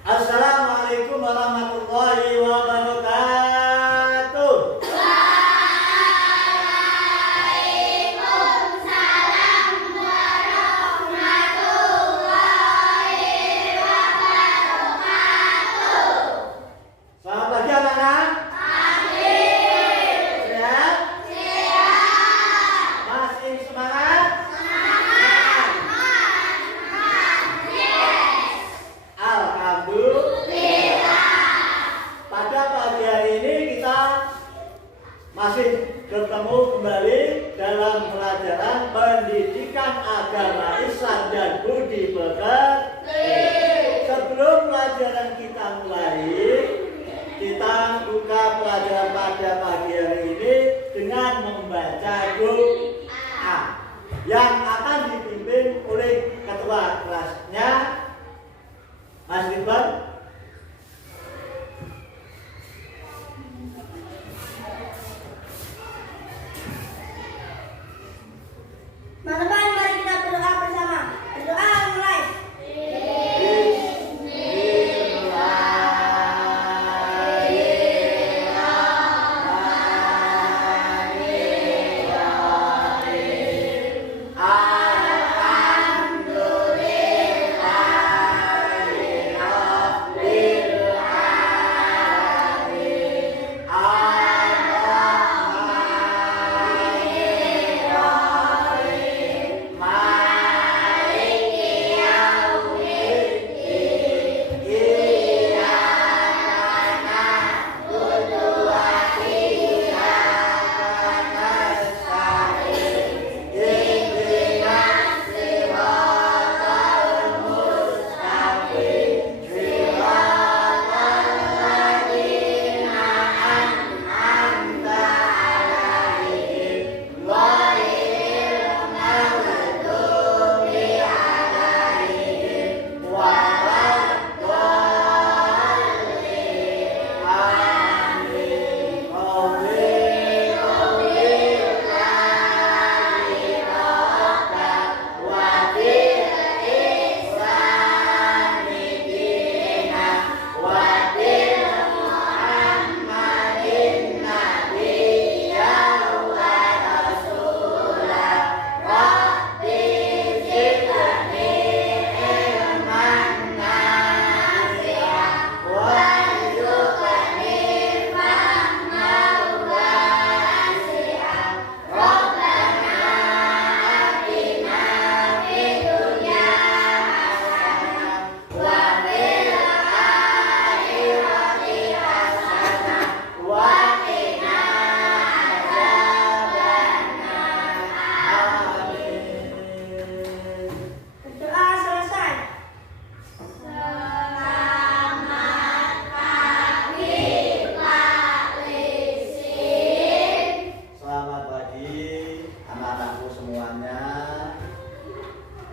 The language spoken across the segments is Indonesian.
Assalamualaikum warahmatullahi wabarakatuh. Waalaikumsalam warahmatullahi wabarakatuh. Selamat pagi anak-anak. Pagi. Sehat? Sehat. Masih semangat? Semangat. Yes. Alhamdulillah. Pada pagi hari ini kita masih bertemu kembali dalam pelajaran pendidikan agama Islam dan budi pekerti. Sebelum pelajaran kita mulai, kita buka pelajaran pada pagi hari ini dengan membaca doa yang akan dipimpin oleh ketua kelasnya, Mas Ridwan. Teman-teman, mari kita berdoa bersama. Berdoa mulai. Berdoa selesai. Selamat pagi, Pak Lisin. Selamat pagi anak-anakku semuanya.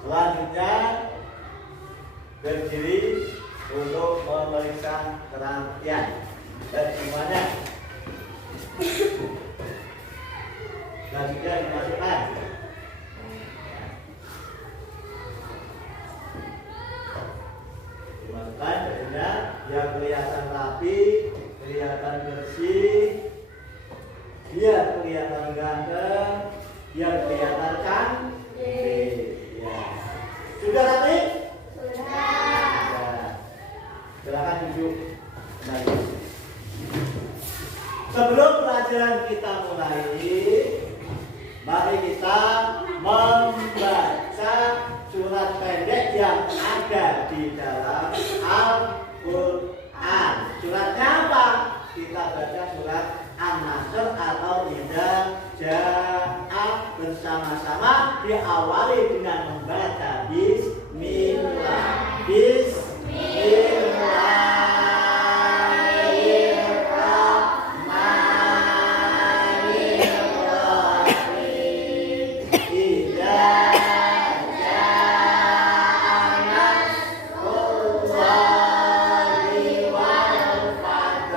Selanjutnya berdiri untuk memeriksa kerangkian dan semuanya. Selanjutnya dimasukkan. Dimasukkan bajunya biar kelihatan rapi, kelihatan bersih, biar kelihatan ganteng, biar kelihatan cantik. Ya. Sudah rapi? Sudah. Silakan duduk. Sebelum pelajaran kita mulai, mari kita membaca surat pendek yang ada di dalam Al-Quran. Suratnya apa? Kita baca surat An-Nasr atau Idza Jaa bersama-sama, diawali dengan membaca Bismillah. Bismillahirrahmanirrahim. Idza jaa nasrullahi wal fath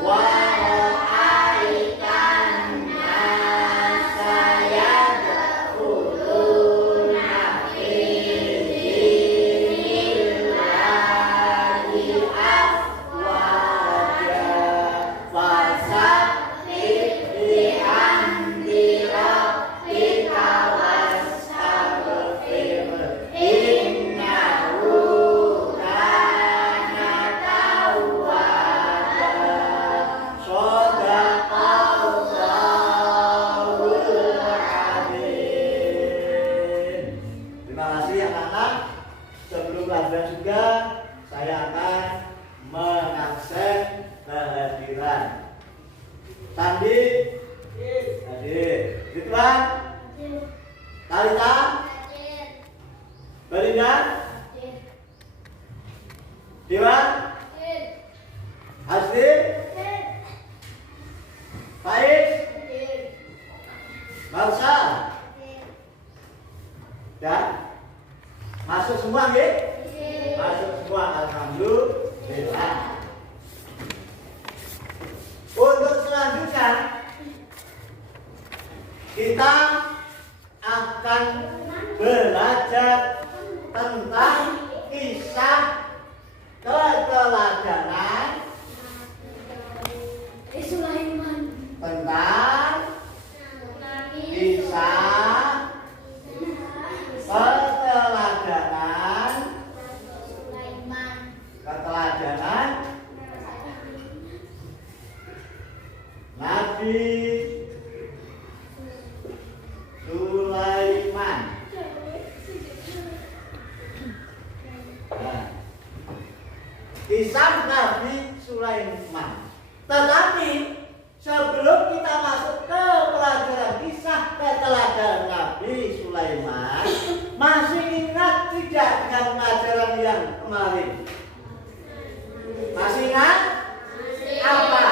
wa ra'aitan nasa yadkhuluna fi dinillah Sandi, hadir. Ridwan, Talita, Belinda, Dewan, Hasri, Faiz, Marsa, dan masuk semua, nggih? Masuk semua, alhamdulillah. Untuk selanjutnya kita akan belajar tentang kisah keteladanan tentang kisah keteladanan Nabi Sulaiman. Nah, kisah Nabi Sulaiman. Tetapi sebelum kita masuk ke pelajaran kisah keteladanan Nabi Sulaiman, masih ingat tidak dengan pelajaran yang kemarin? Masih ingat? Apa?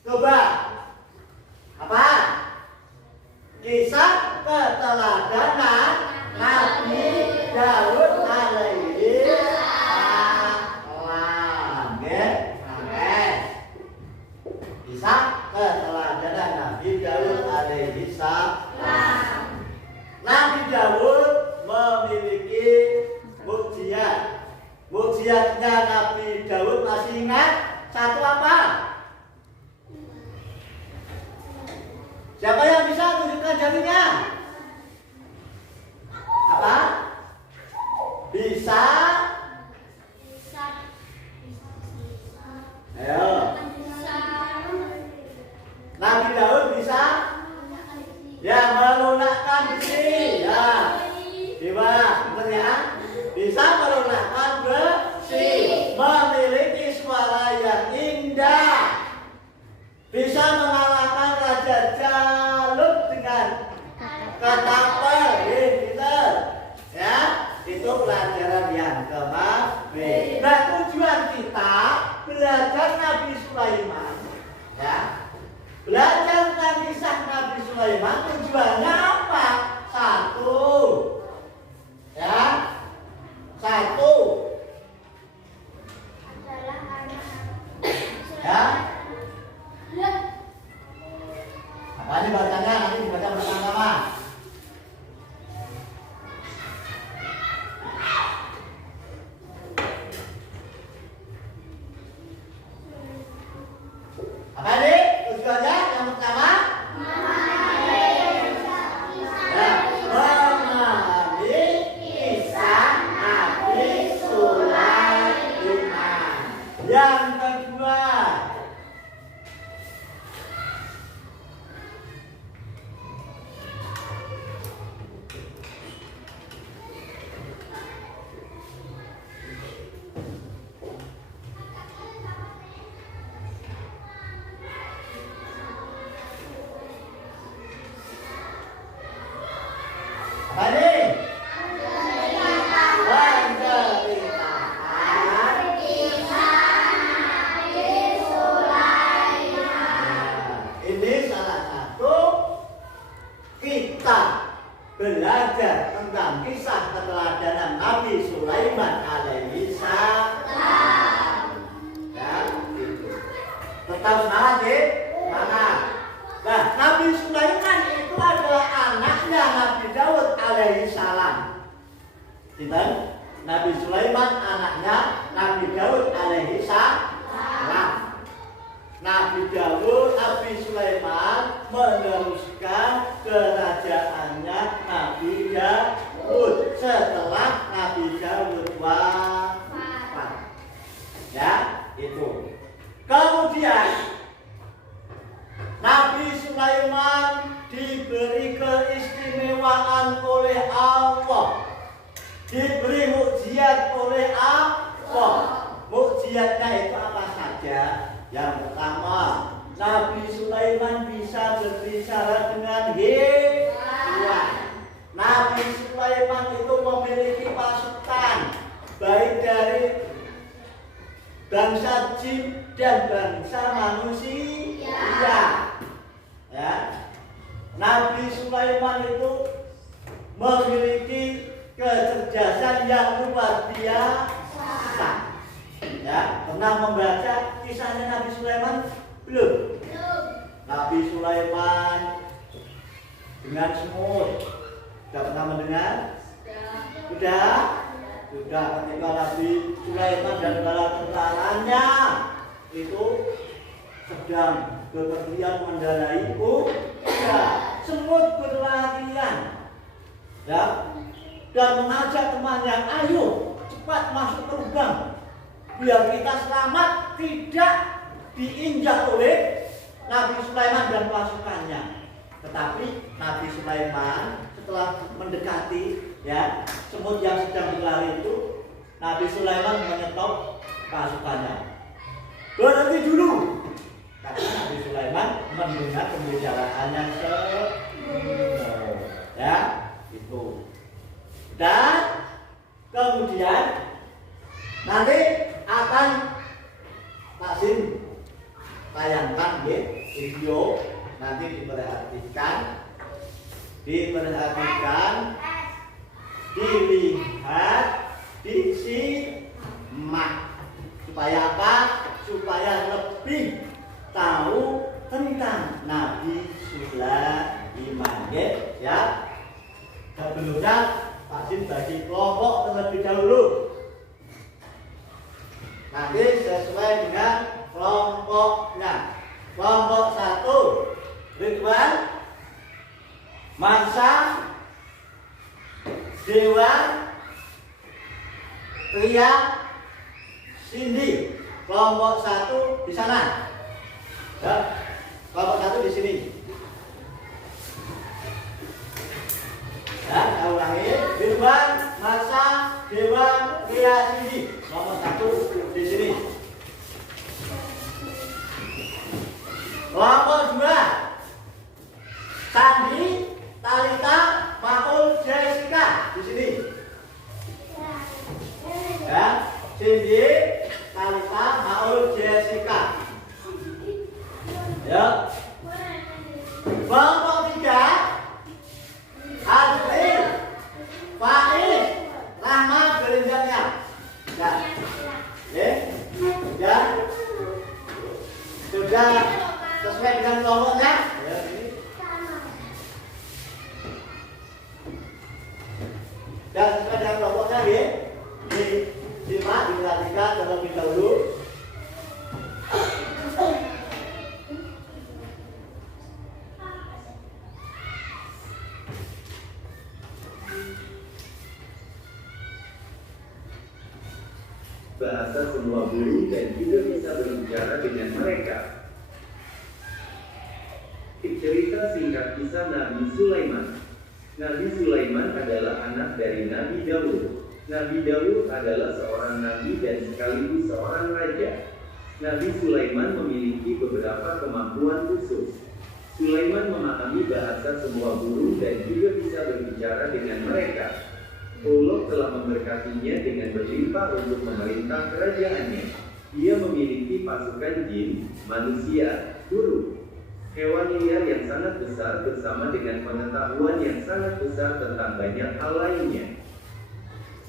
Coba. Apa? Kisah keteladanan Nabi Daud alaihi salam. Kisah keteladanan Nabi Daud alaihi salam. Nabi Daud memiliki mukjizat. Mukjizatnya Nabi Daud masih ingat? Satu apa? Siapa yang bisa tunjukkan jarinya? Apa? Bisa? Ayo. Nabi Daud bisa? Ya, melunakkan besi. Ya. Gimana? Benar ya? Bisa melunakkan besi. Memiliki suara yang indah. Bisa mengalahkan Raja Jalut dengan ketapel, gitu. Ya, itu pelajaran yang kemarin. Nah, tujuan kita belajar Nabi Sulaiman, ya. Belajar tentang kisah Nabi Sulaiman tujuannya apa? Satu, ya. Satu, ya. Apa ini bacanya? Nanti dibaca bersama-sama. Apa ini tujuannya? Yang pertama, ya, memahami kisah Nabi Sulaiman. Yang kedua, Nabi Daud alaihi salam. Nabi Daud, Nabi Sulaiman meneruskan kerajaannya Nabi Daud setelah Nabi Daud wafat. Ya, itu. Kemudian Nabi Sulaiman diberi keistimewaan oleh Allah, diberi mukjizat oleh Allah. Mukjizatnya itu apa saja? Yang pertama, Nabi Sulaiman bisa berbicara dengan hewan. Nabi Sulaiman itu memiliki pasukan baik dari bangsa jin dan bangsa manusia. Ya. Nabi Sulaiman itu memiliki kecerdasan yang luar biasa. Ya, pernah membaca kisahnya Nabi Sulaiman? Belum. Nabi Sulaiman dengan semut. Sudah pernah mendengar? Sudah. Ketika Nabi Sulaiman dan bala tentaranya itu sedang bepergian mengendarai kuda, semut berlarian, ya, dan mengajak temannya, ayo cepat masuk ke lubang biar kita selamat tidak diinjak oleh Nabi Sulaiman dan pasukannya. Tetapi Nabi Sulaiman setelah mendekati, ya, semut yang sedang berlari itu, Nabi Sulaiman menyetop pasukannya. Berhenti dulu, karena Nabi Sulaiman mendengar pembicaraan yang semua, ya, itu. Dan kemudian nanti akan Taksim tayangkan ya, video, nanti diperhatikan, dilihat, disimak, supaya apa? Supaya lebih tahu tentang Nabi Sulaiman, ya. Sebelumnya Taksim bagi kelompok terlebih dahulu. Nanti sesuai dengan kelompoknya. Kelompok 1, Ridwan, Mansa, Dewa, Ria, Cindy. Kelompok 1 di sana. Ya. Kelompok 1 di sini. Ya, saya ulangi. Ridwan, Mansa, Dewa, Ria, Cindy. Kelompok 1 di sini. Kelompok 2, Sandi, Talita, Maul, Jessica di sini. Ya, Cindy, Talita, Maul, Jessica. Ya. Kelompok 3, Adil, Faiz, Rahma, Belinjanya. Ya. Ya. Sudah sesuai dengan kelompoknya. Ya, ini. Dan sesuai dengan kelompoknya, ya. Disimak, diperhatikan terlebih dahulu. Bahasa semua burung dan juga bisa berbicara dengan mereka. Cerita singkat kisah Nabi Sulaiman. Nabi Sulaiman adalah anak dari Nabi Daud. Nabi Daud adalah seorang nabi dan sekaligus seorang raja. Nabi Sulaiman memiliki beberapa kemampuan khusus. Sulaiman memahami bahasa semua burung dan juga bisa berbicara dengan mereka. Allah telah memberkatinya dengan berlimpah untuk memerintah kerajaannya. Ia memiliki pasukan jin, manusia, burung, hewan liar yang sangat besar bersama dengan pengetahuan yang sangat besar tentang banyak hal lainnya.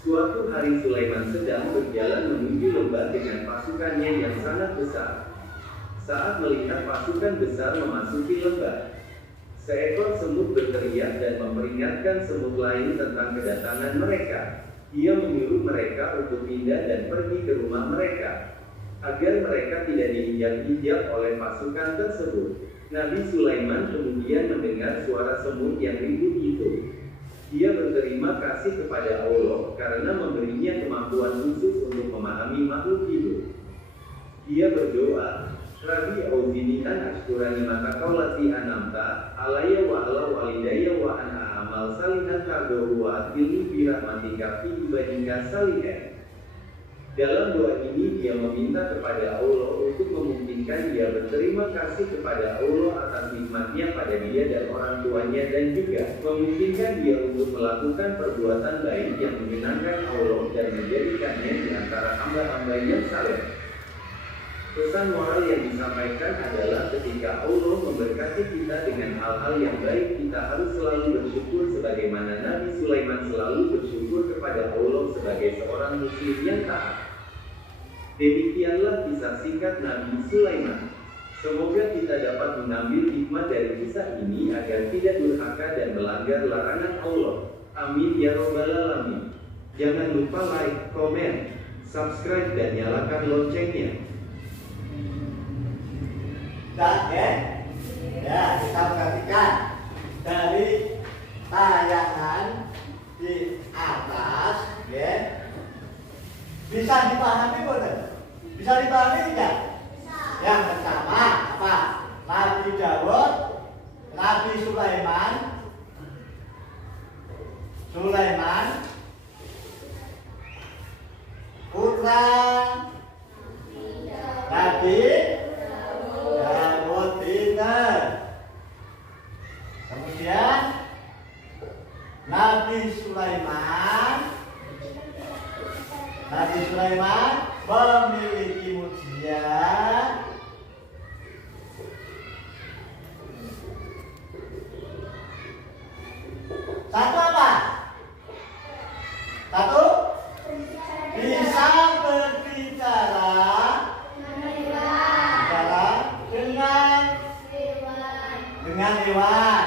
Suatu hari Sulaiman sedang berjalan menuju lembah dengan pasukannya yang sangat besar. Saat melihat pasukan besar memasuki lembah, seekor semut berteriak dan memperingatkan semut lain tentang kedatangan mereka. Dia menyuruh mereka untuk pindah dan pergi ke rumah mereka, agar mereka tidak diinjak-injak oleh pasukan tersebut. Nabi Sulaiman kemudian mendengar suara semut yang ribut itu. Dia berterima kasih kepada Allah karena memberinya kemampuan khusus untuk memahami makhluk hidup. Dia berdoa, Rabbi auzini an ashkura ni'mataka allati an'amta alayya wa ala walidayya wa an a'mal salihan tardahu wa adkhilni fi rahmatika fi ibadika salihin. Dalam doa ini dia meminta kepada Allah untuk memungkinkan dia berterima kasih kepada Allah atas nikmatnya pada dia dan orang tuanya, dan juga memungkinkan dia untuk melakukan perbuatan baik yang menyenangkan Allah dan menjadikannya di antara hamba-hamba yang saleh. Pesan moral yang disampaikan adalah ketika Allah memberkati kita dengan hal-hal yang baik, kita harus selalu bersyukur sebagaimana Nabi Sulaiman selalu bersyukur kepada Allah sebagai seorang muslim yang taat. Demikianlah kisah singkat Nabi Sulaiman. Semoga kita dapat mengambil hikmah dari kisah ini agar tidak durhaka dan melanggar larangan Allah. Amin ya robbal alamin. Jangan lupa like, komen, subscribe, dan nyalakan loncengnya. Dan ya kita perhatikan dari tayangan di atas, ya, bisa dipahami bukan? Bisa dipahami tidak? Yang pertama apa? Nabi Daud, Nabi Sulaiman, putra Nabi Daud pinter. Kemudian Nabi Sulaiman memiliki mujizat satu apa? Satu, bisa berbicara dengan hewan.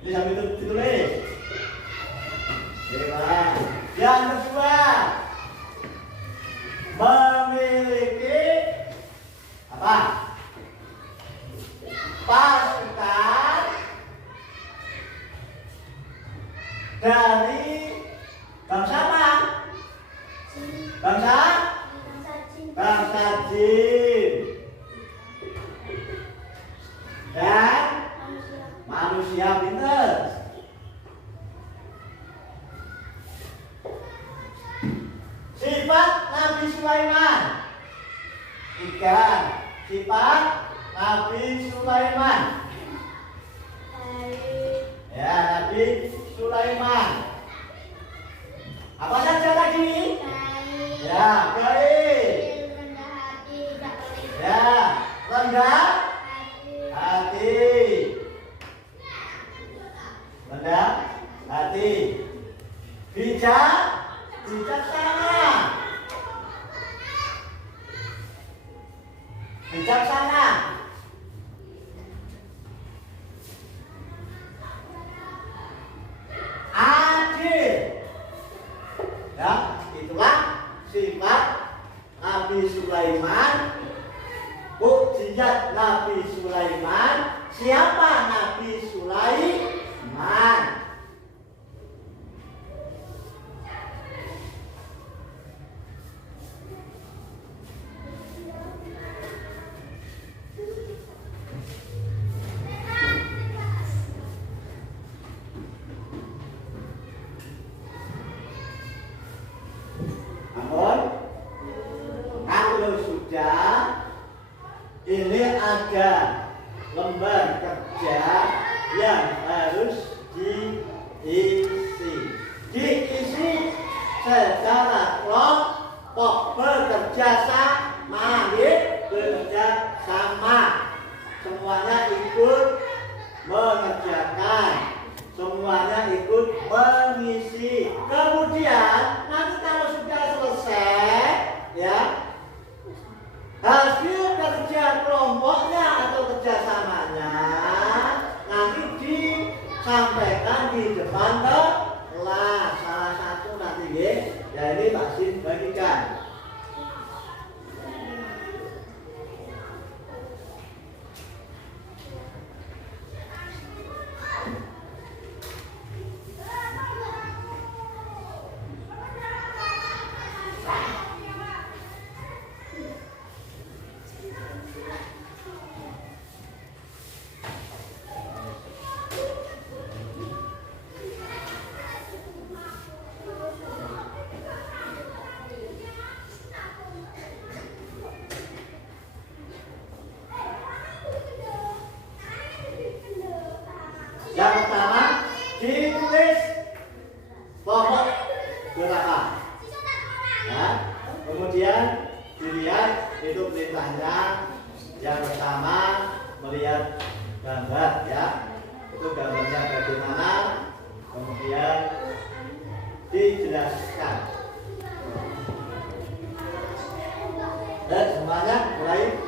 Ini sambil ditulis. Hewan. Yang kedua, memiliki apa? Pasukan dari bangsa apa? Bangsa jin dan manusia pintar. Sifat Nabi Sulaiman. 3. Sifat Nabi Sulaiman. Ya, Nabi Sulaiman. Apa saja lagi? Ya, baik. Ya, rendah hati. Rendah hati. Bijaksana. Adil. Ya, itulah sifat Nabi Sulaiman. Mukjizat Nabi Sulaiman. Siapa Nabi Sulaiman? Ini ada lembar kerja yang harus diisi secara kelompok, bekerja sama, semuanya ikut mengerjakan, semuanya ikut mengisi. Kemudian nanti kalau sudah selesai, ya, hasil kerja kelompoknya atau kerjasamanya nanti disampaikan di depan kelas. Salah Yang pertama, ditulis pokok berapa. Ya. Kemudian dilihat itu perintahnya. Yang pertama melihat gambar, ya. Itu gambarnya bagaimana. Kemudian dijelaskan. Dan semuanya mulai.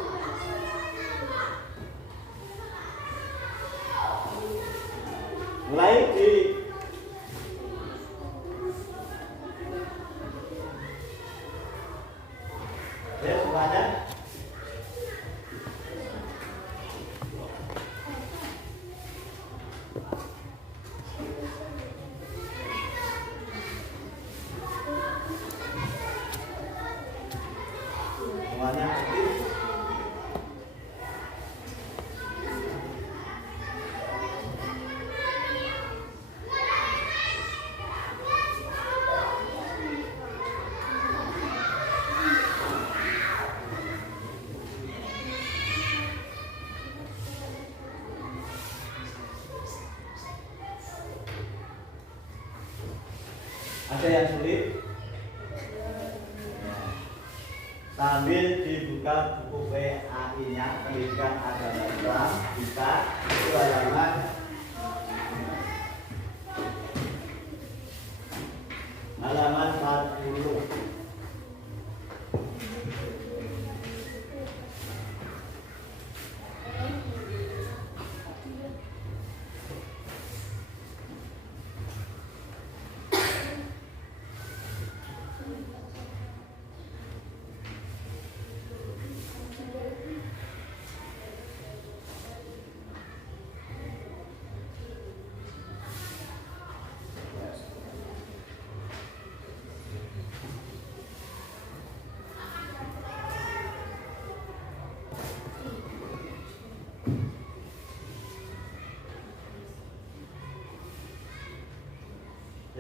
Mulai di ya semuanya. Semuanya aktif. Ada yang sulit? Sambil dibuka buku PAI-nya, Pendidikan Agama Islam, bisa itu halaman halaman 40.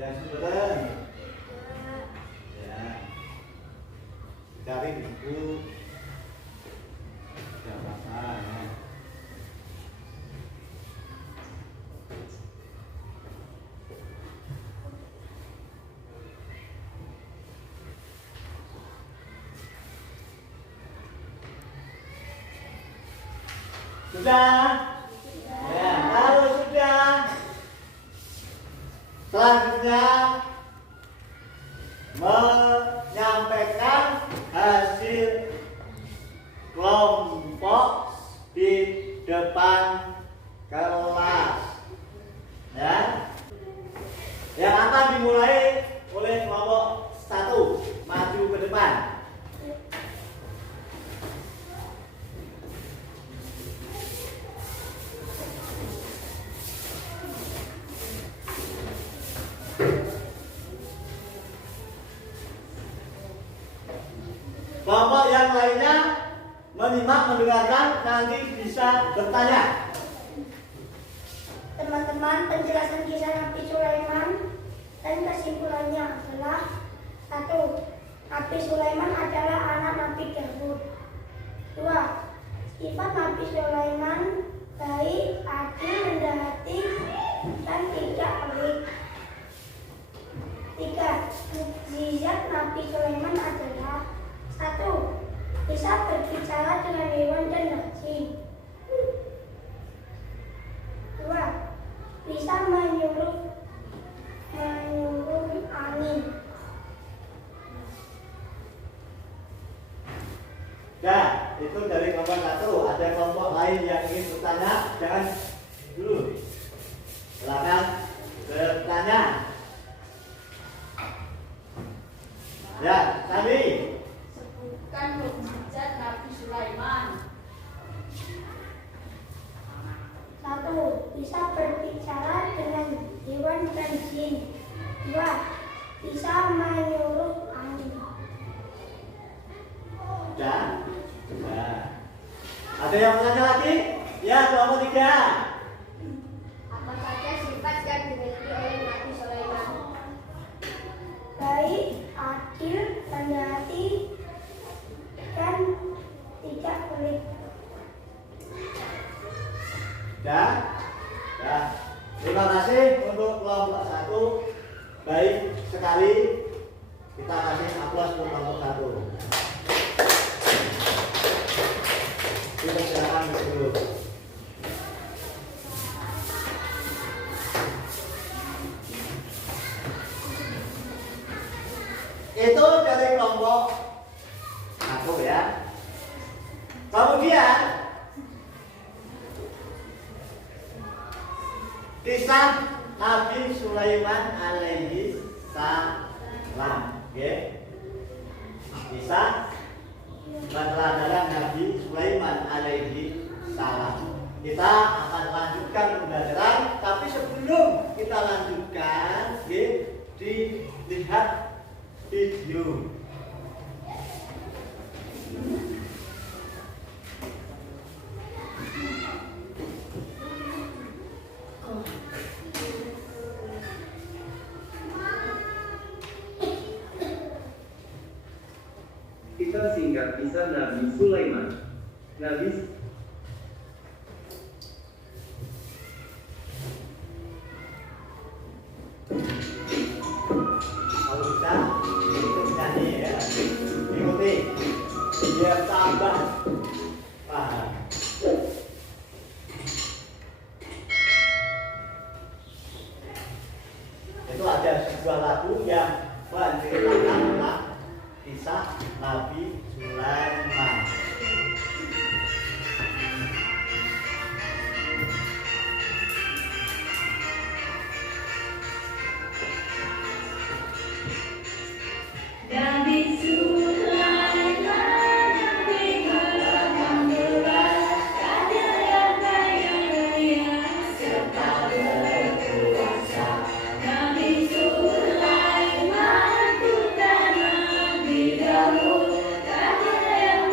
Yang sebentar, ya, cari buku, tidak apa-apa, ya. Sudah? Ya, kalau sudah. Selanjutnya menyampaikan hasil kelompok di depan kelas, ya. Yang akan dimulai oleh kelompok 1, maju ke depan. Kelompok yang lainnya menyimak, mendengarkan, nanti bisa bertanya. Teman-teman, penjelasan kisah Nabi Sulaiman dan kesimpulannya adalah 1. Nabi Sulaiman adalah anak Nabi Daud. 2. Sifat Nabi Sulaiman baik, adil, rendah hati, dan tidak pelit. 3. Mukjizat Nabi Sulaiman adalah 1. Bisa berbicara dengan hewan dan jin. 2. Bisa menyuruh angin. Nah, itu dari kelompok 1. Ada kelompok lain yang ingin bertanya, jangan dulu. Silakan bertanya. Ya, Nabi. Sebutkan mukjizat Nabi Sulaiman. 1. Bisa berbicara dengan hewan dan jin. 2. Bisa menyuruh angin. Sudah. Sudah. Ada yang mau tanya lagi? Ya, kelompok 3. Apa saja sifat yang dimiliki oleh Nabi Sulaiman? Baik, adil, rendah hati, dan tidak pelit. Ya. Ya. Terima kasih untuk kelompok 1. Baik sekali. Kita kasih aplaus untuk kelompok 1. Kita silakan dulu. Itu dari kelompok 1 ya. Kemudian kisah Nabi Sulaiman alaihi salam. Okay. Kisah peneladaan Nabi Sulaiman alaihi salam. Kita akan lanjutkan pembelajaran, tapi sebelum kita lanjutkan, dilihat video. Kita singkat kisah Nabi Sulaiman. Kalau bisa, ikut nyanyi ya. Ikuti, biar tambah paham. Itu ada sebuah lagu yang menceritakan tentang kisah Nabi Sulaiman. Nabi Sulaiman yang berkembang raja yang kaya raya serta berkuasa. Nabi Sulaiman putra Nabi Daud, raja yang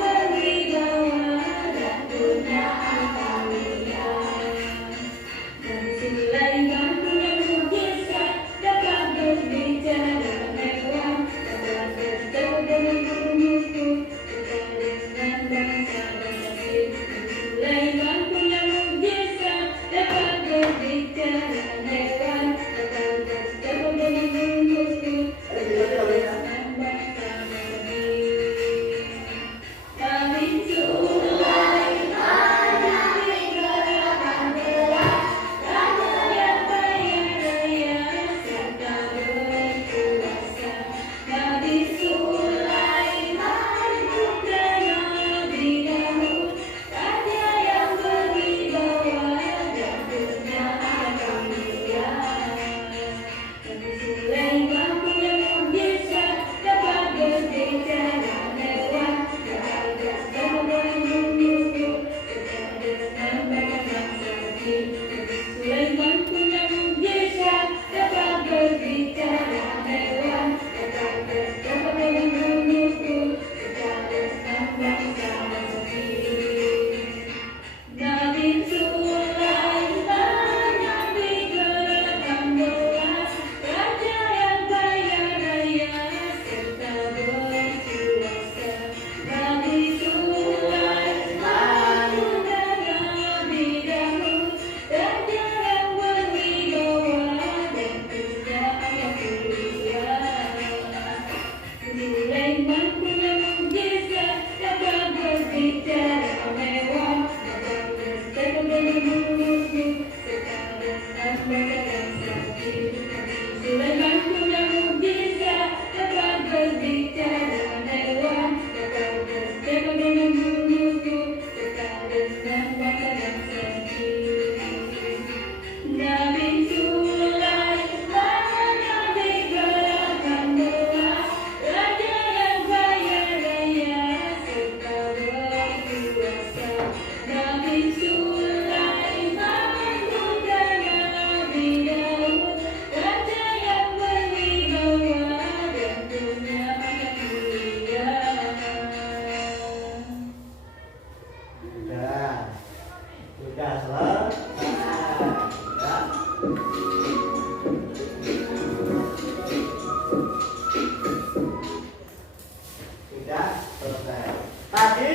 selesai. Tadi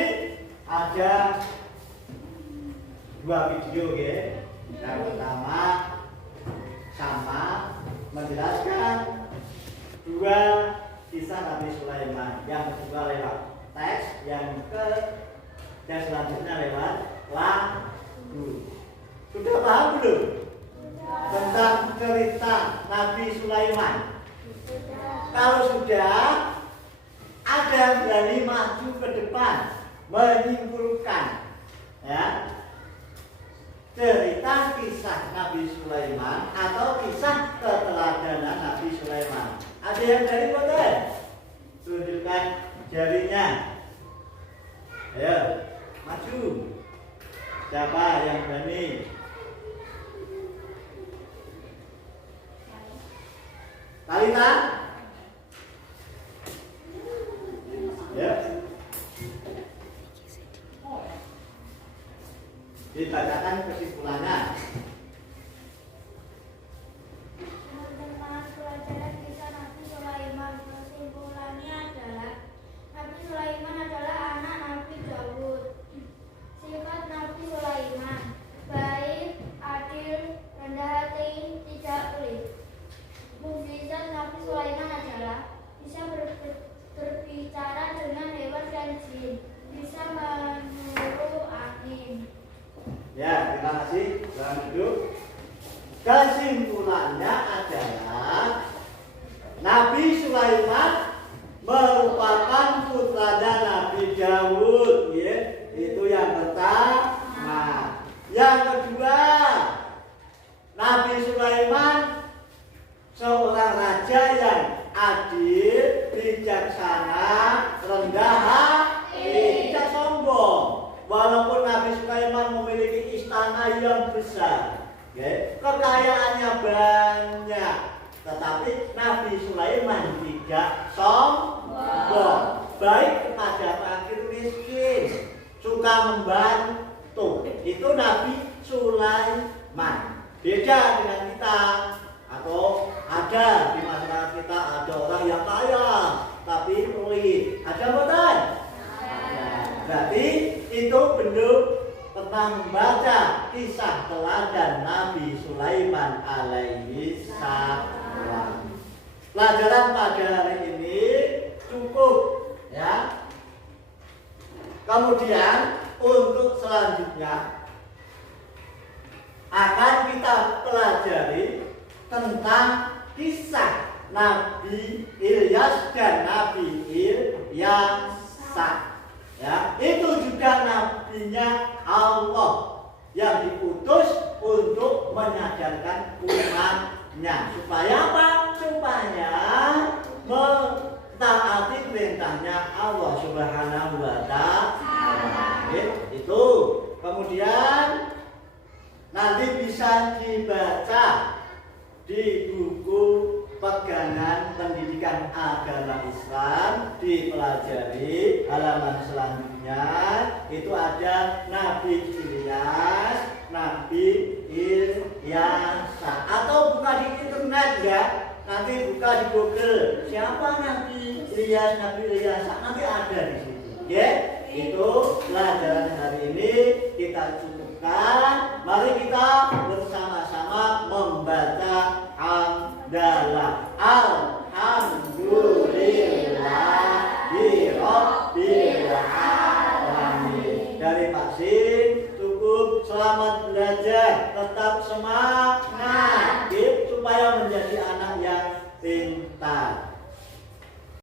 ada 2 video ya. Yang pertama sama menjelaskan 2 kisah Nabi Sulaiman. Yang kedua lewat teks, yang selanjutnya lewat lagu. Sudah paham belum tentang cerita Nabi Sulaiman? Kalau sudah, ada yang berani maju ke depan menyimpulkan ya cerita kisah Nabi Sulaiman atau kisah keteladanan Nabi Sulaiman. Ada yang dari kota? Tunjukkan jarinya. Ayo, maju. Siapa yang berani? Talita? Ya. Dibacakan kesimpulannya. Teman-teman, pelajaran kisah Nabi Sulaiman. Kesimpulannya adalah Nabi Sulaiman adalah anak Nabi Daud. Sifat Nabi Sulaiman baik, adil, rendah hati, tidak pelit. Mukjizat Nabi Sulaiman adalah bisa berbicara dengan hewan dan jin, bisa meniru angin. Ya, terima kasih. Selamat duduk. Kesimpulannya adalah Nabi Sulaiman merupakan putranya Nabi Daud. Ya, itu yang pertama. Yang kedua, Nabi Sulaiman seorang raja yang adil, bijaksana, rendah hati, tidak sombong. Walaupun Nabi Sulaiman memiliki istana yang besar, ya, kekayaannya banyak, tetapi Nabi Sulaiman tidak sombong, baik kepada fakir miskin, suka membantu. Itu Nabi Sulaiman. Beda dengan kita, atau ada di masyarakat kita ada orang yang kaya tapi pelit. Ada betul? Berarti itu belum pernah membaca kisah teladan Nabi Sulaiman alaihi salam. Pelajaran pada hari ini cukup ya. Kemudian untuk selanjutnya akan kita pelajari tentang kisah Nabi Ilyas dan Nabi Ilyasa. Ya, itu juga nabinya Allah yang diutus untuk menyadarkan umatnya. Supaya apa? Supaya mentaati perintahnya Allah Subhanahu wa Ta'ala. Itu. Kemudian nanti bisa dibaca di buku pegangan pendidikan agama Islam, dipelajari halaman selanjutnya itu ada Nabi Ilyas, Nabi Ilyasa, atau buka di internet ya, nanti buka di Google siapa Nabi Ilyas, Nabi Ilyasa, nanti ada di situ ya. Itu pelajaran hari ini kita cukupkan. Mari kita bersama-sama membaca hamdalah. Alhamdulillahirabbil alamin. Dari Pak Sin cukup. Selamat belajar, tetap semangat.